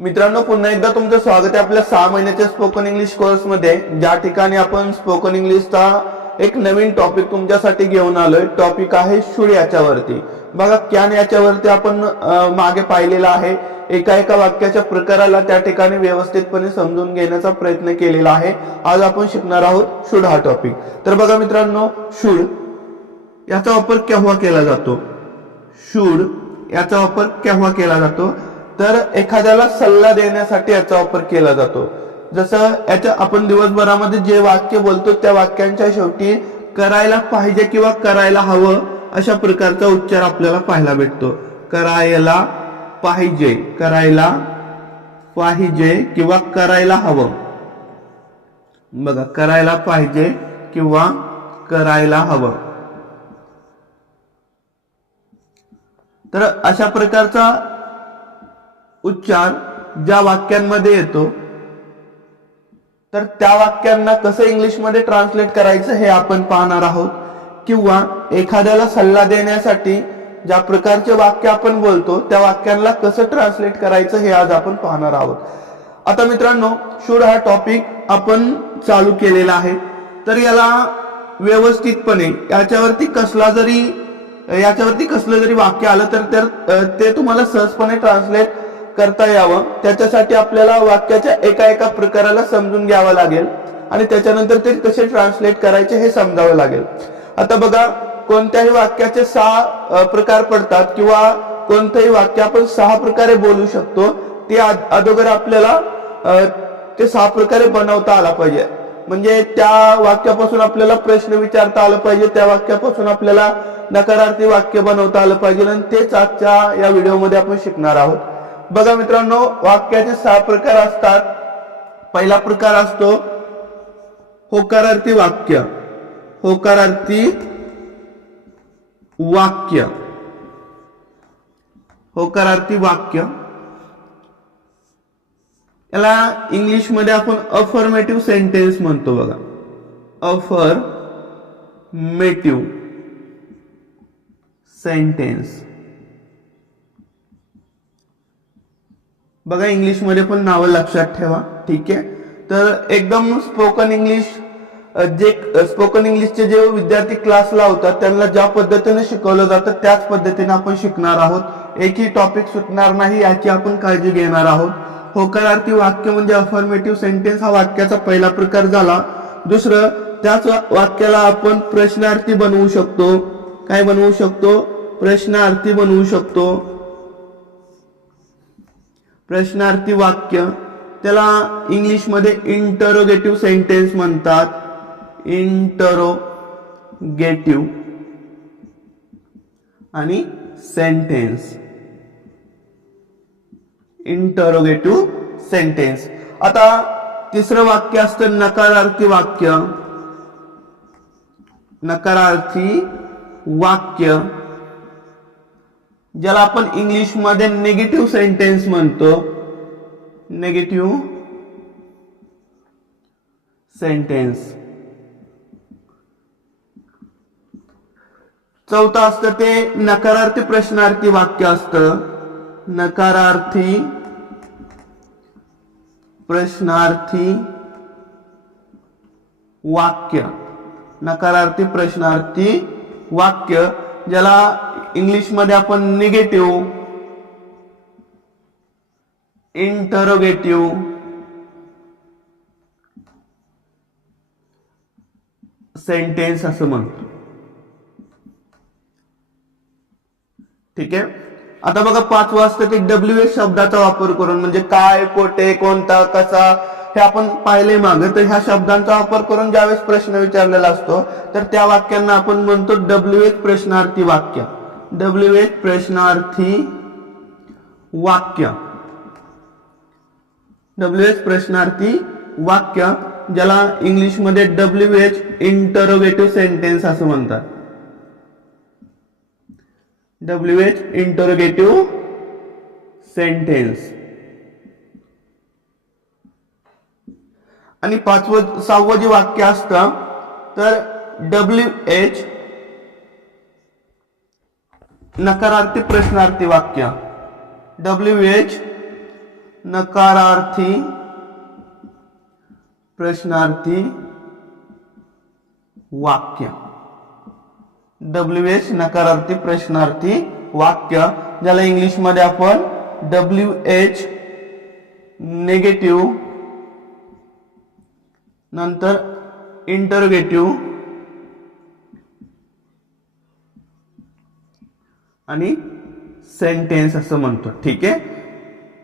मित्रांनो, पुन्हा एकदा तुमचं स्वागत आहे आपल्या 6 महिन्याच्या स्पोकन इंग्लिश कोर्स मध्ये, ज्या ठिकाणी आपण स्पोकन इंग्लिशचा एक नवीन टॉपिक तुमच्यासाठी घेऊन आलोय. टॉपिक आहे शुड याच्यावरती. बघा, कॅन याच्यावरती आपण मागे पाहिलेला आहे. एका वाक्याच्या प्रकाराला त्या ठिकाणी व्यवस्थितपणे समजून घेण्याचा प्रयत्न केलेला आहे. आज आपण शिकणार आहोत शुड हा टॉपिक. तर बघा मित्रांनो, शुड याचा वापर केव्हा केला जातो? शुड याचा वापर केव्हा केला जातो? तर एखाद्याला सल्ला देण्यासाठी याचा वापर केला जातो. जसं याच्या आपण दिवसभरामध्ये जे वाक्य बोलतो त्या वाक्यांच्या शेवटी करायला पाहिजे किंवा करायला हवं अशा प्रकारचा उच्चार आपल्याला पाहायला भेटतो. करायला पाहिजे, करायला पाहिजे किंवा करायला हवं. बघा, करायला पाहिजे किंवा करायला हवं. तर अशा प्रकारचा उच्चार ज्या वाक्यांमध्ये येतो, तर त्या वाक्यांना कसं इंग्लिशमध्ये ट्रान्सलेट करायचं हे आपण पाहणार आहोत. किंवा एखाद्याला सल्ला देण्यासाठी ज्या प्रकारचे वाक्य आपण बोलतो त्या वाक्यांना कसं ट्रान्सलेट करायचं हे आज आपण पाहणार आहोत. आता मित्रांनो, शुड हा टॉपिक आपण चालू केलेला आहे. तर याला व्यवस्थितपणे याच्यावरती कसलं जरी वाक्य आलं तर ते तुम्हाला सहजपणे ट्रान्सलेट करता यावं, त्याच्यासाठी आपल्याला वाक्याच्या एका प्रकाराला समजून घ्यावं लागेल आणि त्याच्यानंतर ते कसे ट्रान्सलेट करायचे हे समजावं लागेल. आता बघा, कोणत्याही वाक्याचे 6 प्रकार पडतात किंवा कोणतंही वाक्य आपण 6 प्रकारे बोलू शकतो. ते अगोदर आपल्याला ते 6 प्रकारे बनवता आला पाहिजे. म्हणजे त्या वाक्यापासून आपल्याला प्रश्न विचारता आला पाहिजे, त्या वाक्यापासून आपल्याला नकारार्थी वाक्य बनवता आलं पाहिजे, आणि तेच आजच्या या व्हिडिओमध्ये आपण शिकणार आहोत. बघा मित्रांनो, वाक्याचे 6 प्रकार असतात. पहिला प्रकार असतो होकारार्थी वाक्य. होकारार्थी वाक्य, होकारार्थी वाक्य याला इंग्लिश मध्ये आपण अफर्मेटिव्ह सेंटेन्स म्हणतो. बघा, अफर्मेटिव्ह सेंटेन्स. बघा, इंग्लिश मध्ये पण नावं लक्षात ठेवा, ठीक आहे. तर एकदम स्पोकन इंग्लिशचे जे विद्यार्थी क्लास लावतात त्यांना ज्या पद्धतीने शिकवलं जातं त्याच पद्धतीने आपण शिकणार आहोत. एकही टॉपिक सुटणार नाही याची आपण काळजी घेणार आहोत. होकारार्थी वाक्य म्हणजे अफर्मेटिव्ह सेंटेन्स हा वाक्याचा पहिला प्रकार झाला. दुसरं, त्याच वाक्याला आपण प्रश्नार्थी बनवू शकतो. काय बनवू शकतो? प्रश्नार्थी बनवू शकतो. प्रश्नार्थी वाक्य त्याला इंग्लिशमध्ये इंटरोगेटिव्ह सेंटेन्स म्हणतात. इंटरोगेटिव्ह आणि सेंटेन्स. Interrogative sentence. आता तिसरं वाक्य असतं नकारार्थी वाक्य. नकारार्थी वाक्य ज्याला आपण इंग्लिशमध्ये निगेटिव्ह सेंटेन्स म्हणतो. Negative sentence. चौथं असतं ते नकारार्थी प्रश्नार्थी वाक्य असतं. नकारार्थी प्रश्नार्थी वाक्य. नकारार्थी प्रश्नार्थी वाक्य ज्याला इंग्लिशमध्ये आपण निगेटिव्ह इंटरोगेटिव्ह सेंटेन्स असं म्हणतो. ठीक आहे. आता बघा, 5वं असतं ते WH शब्दाचा वापर करून. म्हणजे काय, कोठे, कोणता, कसा हे आपण पाहिले मागे. तर ह्या शब्दांचा वापर करून ज्यावेळेस प्रश्न विचारलेला असतो तर त्या वाक्यांना आपण म्हणतो WH प्रश्नार्थी वाक्य. WH प्रश्नार्थी वाक्य. WH प्रश्नार्थी वाक्य ज्याला इंग्लिशमध्ये WH इंटरोगेटिव्ह सेंटेन्स असं म्हणतात. WH interrogative sentence. आणि 6वं जे वाक्य असतं तर WH नकारार्थी प्रश्नार्थी वाक्य. WH नकारार्थी प्रश्नार्थी वाक्य, WH नकारार्थी प्रश्नार्थी वाक्य, ज्याला इंग्लिश मध्ये आपण WH नेगेटिव्ह नंतर इंटरोगेटिव्ह आणि सेंटेन्स असं म्हणतो. ठीक आहे,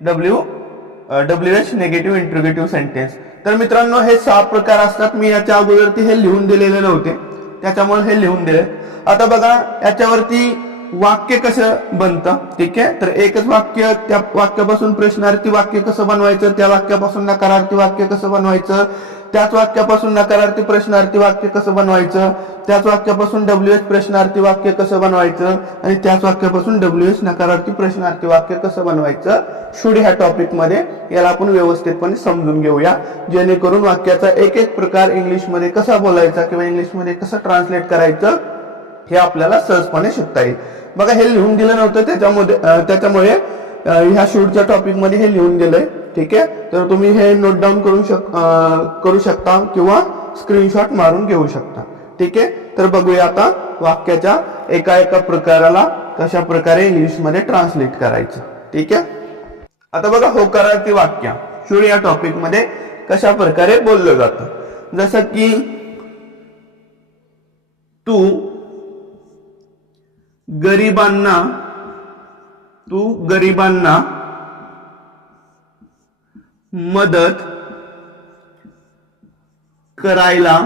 WH नेगेटिव्ह इंटरोगेटिव्ह सेंटेन्स. तर मित्रांनो हे 6 प्रकार असतात. मी याच्या अगोदरती हे लिहून दिलेले नव्हते, त्याच्यामुळे हे लिहून दिले. आता बघा याच्यावरती वाक्य कसं बनतं. ठीक आहे, तर एकच वाक्य, त्या वाक्यापासून प्रश्नार्थी वाक्य कसं बनवायचं, त्या वाक्यापासून नकारार्थी वाक्य कसं बनवायचं, त्याच वाक्यापासून नकारार्थी प्रश्नार्थी वाक्य कसं बनवायचं, त्याच वाक्यापासून WH प्रश्नार्थी वाक्य कसं बनवायचं आणि त्याच वाक्यापासून WH नकारार्थी प्रश्नार्थी वाक्य कसं बनवायचं, शुड ह्या टॉपिक मध्ये याला आपण व्यवस्थितपणे समजून घेऊया, जेणेकरून वाक्याचा एक एक प्रकार इंग्लिश मध्ये कसा बोलायचा किंवा इंग्लिश मध्ये कसं ट्रान्सलेट करायचं हे आपल्याला सहजपणे शिकता येईल. बघा हे लिहून दिलं नव्हतं, त्याच्यामुळे ह्या शूटच्या टॉपिक मध्ये हे लिहून दिलंय. ठीक आहे, तर तुम्ही हे नोट डाऊन करू शकता किंवा स्क्रीनशॉट मारून घेऊ शकता. ठीक आहे, तर बघूया आता वाक्याच्या एका एका प्रकाराला कशा प्रकारे इंग्लिश मध्ये ट्रान्सलेट करायचं. ठीक आहे, आता बघा होकारार्थी वाक्य शुड या टॉपिक मध्ये कशा प्रकारे बोललं जातं. जसं की तू गरिबांना मदत करायला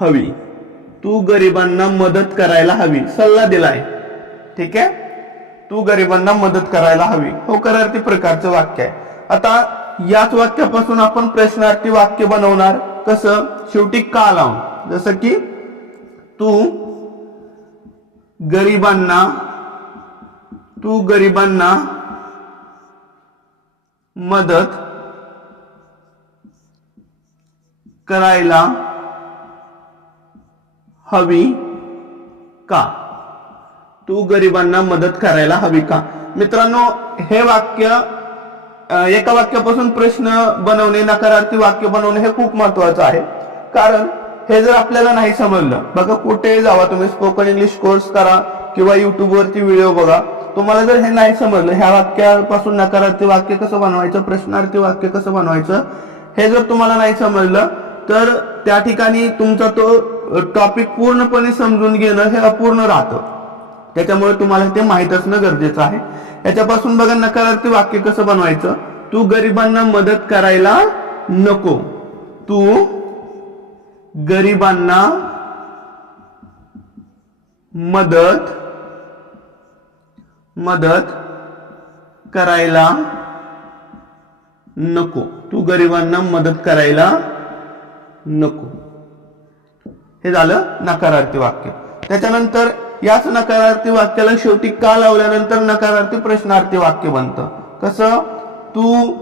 हवी. तू गरिबांना मदत करायला हवी, सल्ला दिलाय. ठीक आहे, तू गरिबांना मदत करायला हवी, होकारार्थी प्रकारचं वाक्य आहे. आता याच वाक्यापासून आपण प्रश्नार्थी वाक्य बनवणार. कसं, शेवटी का लावून. जसं की तू गरिबांना मदत करायला हवी का. तू गरिबांना मदत करायला हवी का. मित्रांनो हे वाक्य एका वाक्यापासून प्रश्न बनवणे, नकारार्थी वाक्य बनवणे हे खूप महत्वाचं आहे. कारण हे जर आपल्याला नाही समजलं, बघा कुठे जावा तुम्ही, स्पोकन इंग्लिश कोर्स करा किंवा युट्यूब वरती व्हिडिओ बघा, तुम्हाला जर हे नाही समजलं, ह्या वाक्यापासून नकारार्थी वाक्य कसं बनवायचं, प्रश्नार्थी वाक्य कसं बनवायचं, हे जर तुम्हाला नाही समजलं तर त्या ठिकाणी तुमचा तो टॉपिक पूर्णपणे समजून घेणं हे अपूर्ण राहतं. त्याच्यामुळे तुम्हाला ते माहित असणं गरजेचं आहे. याच्यापासून बघा नकारार्थी वाक्य कसं बनवायचं. तू गरिबांना मदत करायला नको. तू गरिबांना मदत करायला नको. तू गरिबांना मदत करायला नको. हे झालं नकारार्थी वाक्य. त्याच्यानंतर याच नकारार्थी वाक्याला शेवटी का लावल्यानंतर नकारार्थी प्रश्नार्थी वाक्य बनतं. कसं, तू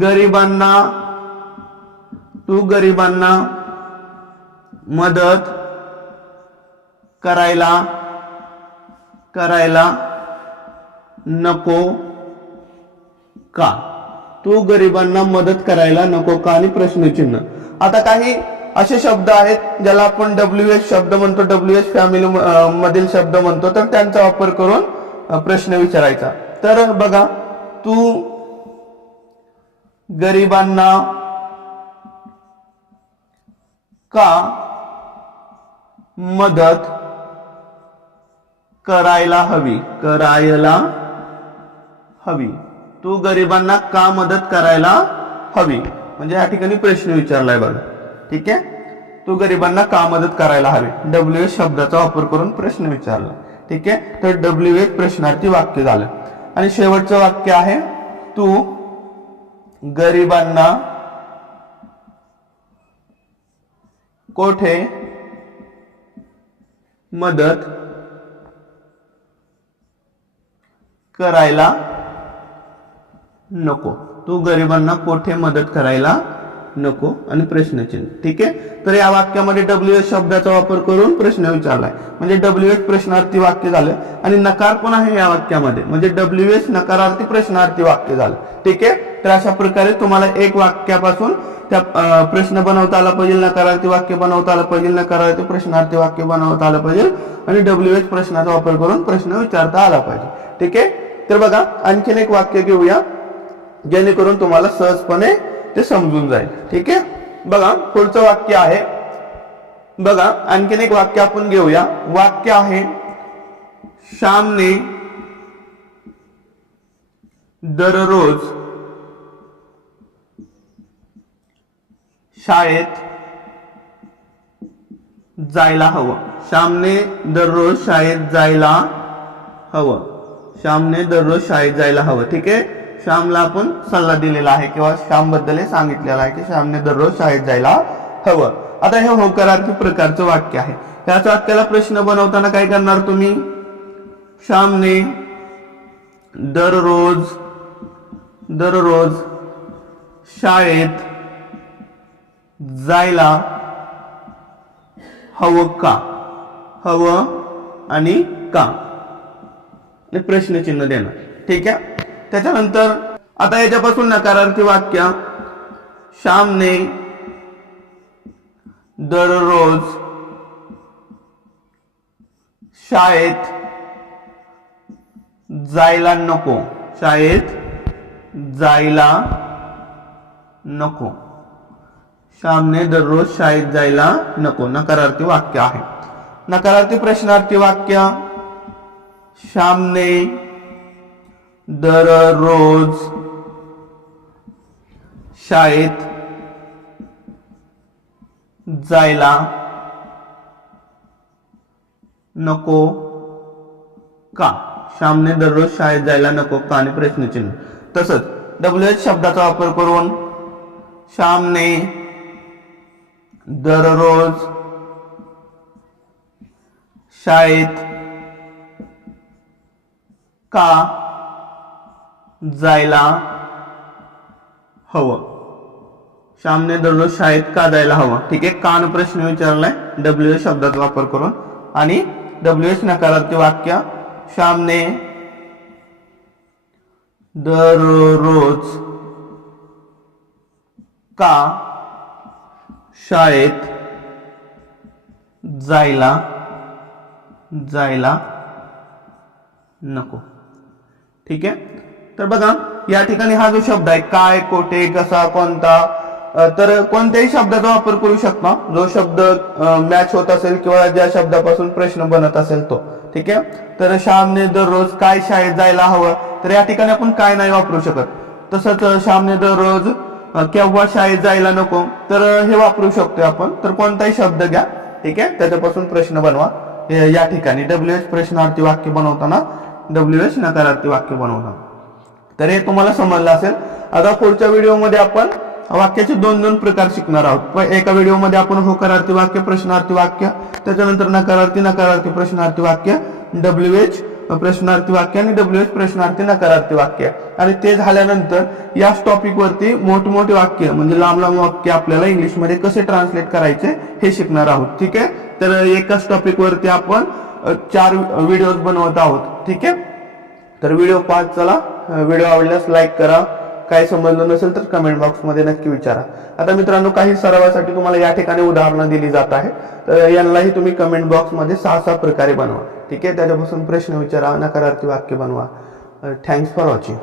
गरिबांना मदत करायला नको का. तू गरिबांना मदत करायला नको का आणि प्रश्नचिन्ह. आता काही असे शब्द आहेत ज्याला आपण WH शब्द म्हणतो, WH फॅमिली मधील शब्द म्हणतो, तर त्यांचा वापर करून प्रश्न विचारायचा. तर बघा, तू गरिबांना का मदत करायला हवी. तू गरिबांना का मदत करायला हवी, म्हणजे या ठिकाणी प्रश्न विचारलाय बघा. ठीक आहे, तू गरिबांना का मदत करायला हवी, WH शब्दाचा वापर करून प्रश्न विचारला. ठीक आहे, तर WH प्रश्नार्थी वाक्य झालं. आणि शेवटचं वाक्य आहे, तू गरिबांना कोठे मदत करायला नको. तू गरिबांना कोठे मदत करायला नको आणि प्रश्नचिन्ह. ठीक आहे. तर या वाक्यामध्ये WH शब्दाचा वापर करून प्रश्न विचारलाय म्हणजे WH प्रश्नार्थी वाक्य झालं आणि नकार पण आहे या वाक्यामध्ये म्हणजे WH नकारार्थी प्रश्नार्थी वाक्य झालं. ठीक आहे. तर अशा प्रकारे तुम्हाला एक वाक्यापासून त्या प्रश्न बनवता आला पाहिजे, नकारार्थी वाक्य बनवता आलं पाहिजे, नकारार्थी प्रश्नार्थी वाक्य बनवता आलं पाहिजे आणि WH प्रश्नाचा वापर करून प्रश्न विचारता आला पाहिजे. ठीक आहे. तर बघा आणखीन एक वाक्य घेऊया जेणेकरून तुम्हाला सहजपणे ते समजून जाईल. ठीक आहे. बघा पुढचं वाक्य आहे, बघा आणखीन एक वाक्य आपण घेऊया. वाक्य आहे श्यामने दररोज शाळेत जायला हवं. श्यामने दररोज शाळेत जायला हवं. श्यामने दररोज शाळेत जायला हवं. ठीक आहे. श्यामला आपण सल्ला दिलेला आहे किंवा श्याम बद्दल सांगितलेलं आहे की श्यामने दररोज शाळेत जायला हवं. आता हे होकारार्थी प्रकारचं वाक्य आहे. याच वाक्याला प्रश्न बनवताना काय करणार तुम्ही? श्यामने दररोज शाळेत जायला हवं का? हवं आणि का प्रश्नचिन्ह देणार. ठीक आहे. त्याच्यानंतर आता याच्यापासून नकारार्थी वाक्य श्यामने दररोज शाळेत जायला नको. शाळेत जायला नको. श्यामने दररोज शाळेत जायला नको नकारार्थी वाक्य आहे. नकारार्थी प्रश्नार्थी वाक्य श्यामने दररोज शाळेत जायला नको का? श्यामने दररोज शाळेत जायला नको का आणि प्रश्नचिन्ह. तसंच WH शब्दाचा वापर करून श्यामने दररोज शाळेत का जायला हवं. श्यामने दररोज शाळेत का जायला हवं. ठीक आहे. का प्रश्न विचारलाय WH शब्दाचा वापर करून आणि WH नकारार्थी वाक्य श्यामने दररोज का शाळेत जायला नको. ठीक आहे. तर बघा या ठिकाणी हा जो शब्द आहे काय, कोठे, कसा, कोणता, तर कोणत्याही शब्दाचा वापर करू शकता जो शब्द मॅच होत असेल किंवा ज्या शब्दापासून प्रश्न बनत असेल तो. ठीक आहे. तर श्यामने दररोज काय शाळेत जायला हवं, तर या ठिकाणी आपण काय नाही वापरू शकत. तसंच श्यामने दररोज केव्हा शाळेत जायला नको, तर हे वापरू शकतोय आपण. तर कोणताही शब्द घ्या. ठीक आहे. त्याच्यापासून प्रश्न बनवा. या ठिकाणी WH प्रश्नार्थी वाक्य बनवताना WH नकारार्थी वाक्य बनवताना. तर हे तुम्हाला समजलं असेल. आता पुढच्या व्हिडिओमध्ये आपण वाक्याचे दोन प्रकार शिकणार आहोत. एका व्हिडिओमध्ये आपण होकारार्थी वाक्य, प्रश्नार्थी वाक्य, त्याच्यानंतर नकारार्थी प्रश्नार्थी वाक्य, WH प्रश्नार्थी वाक्य आणि WH प्रश्नार्थी नकारार्थी वाक्य. आणि ते झाल्यानंतर याच टॉपिक वरती मोठमोठे वाक्य म्हणजे लांब वाक्य आपल्याला इंग्लिशमध्ये कसे ट्रान्सलेट करायचे हे शिकणार आहोत. ठीक आहे. तर एकाच टॉपिक वरती आपण 4 व्हिडिओ बनवत आहोत. ठीक आहे. तर व्हिडिओ 5 चला. व्हिडिओ आवडल्यास लाईक करा. काही समजलं नसेल तर कमेंट बॉक्स मध्ये नक्की विचारा. आता मित्रांनो काही सरावासाठी तुम्हाला या ठिकाणी उदाहरणं दिली जात आहे. तर यांनाही तुम्ही कमेंट बॉक्स मध्ये 6 प्रकारे बनवा. ठीक आहे. त्याच्यापासून प्रश्न विचारा, नकारार्थी वाक्य बनवा. Thanks for watching.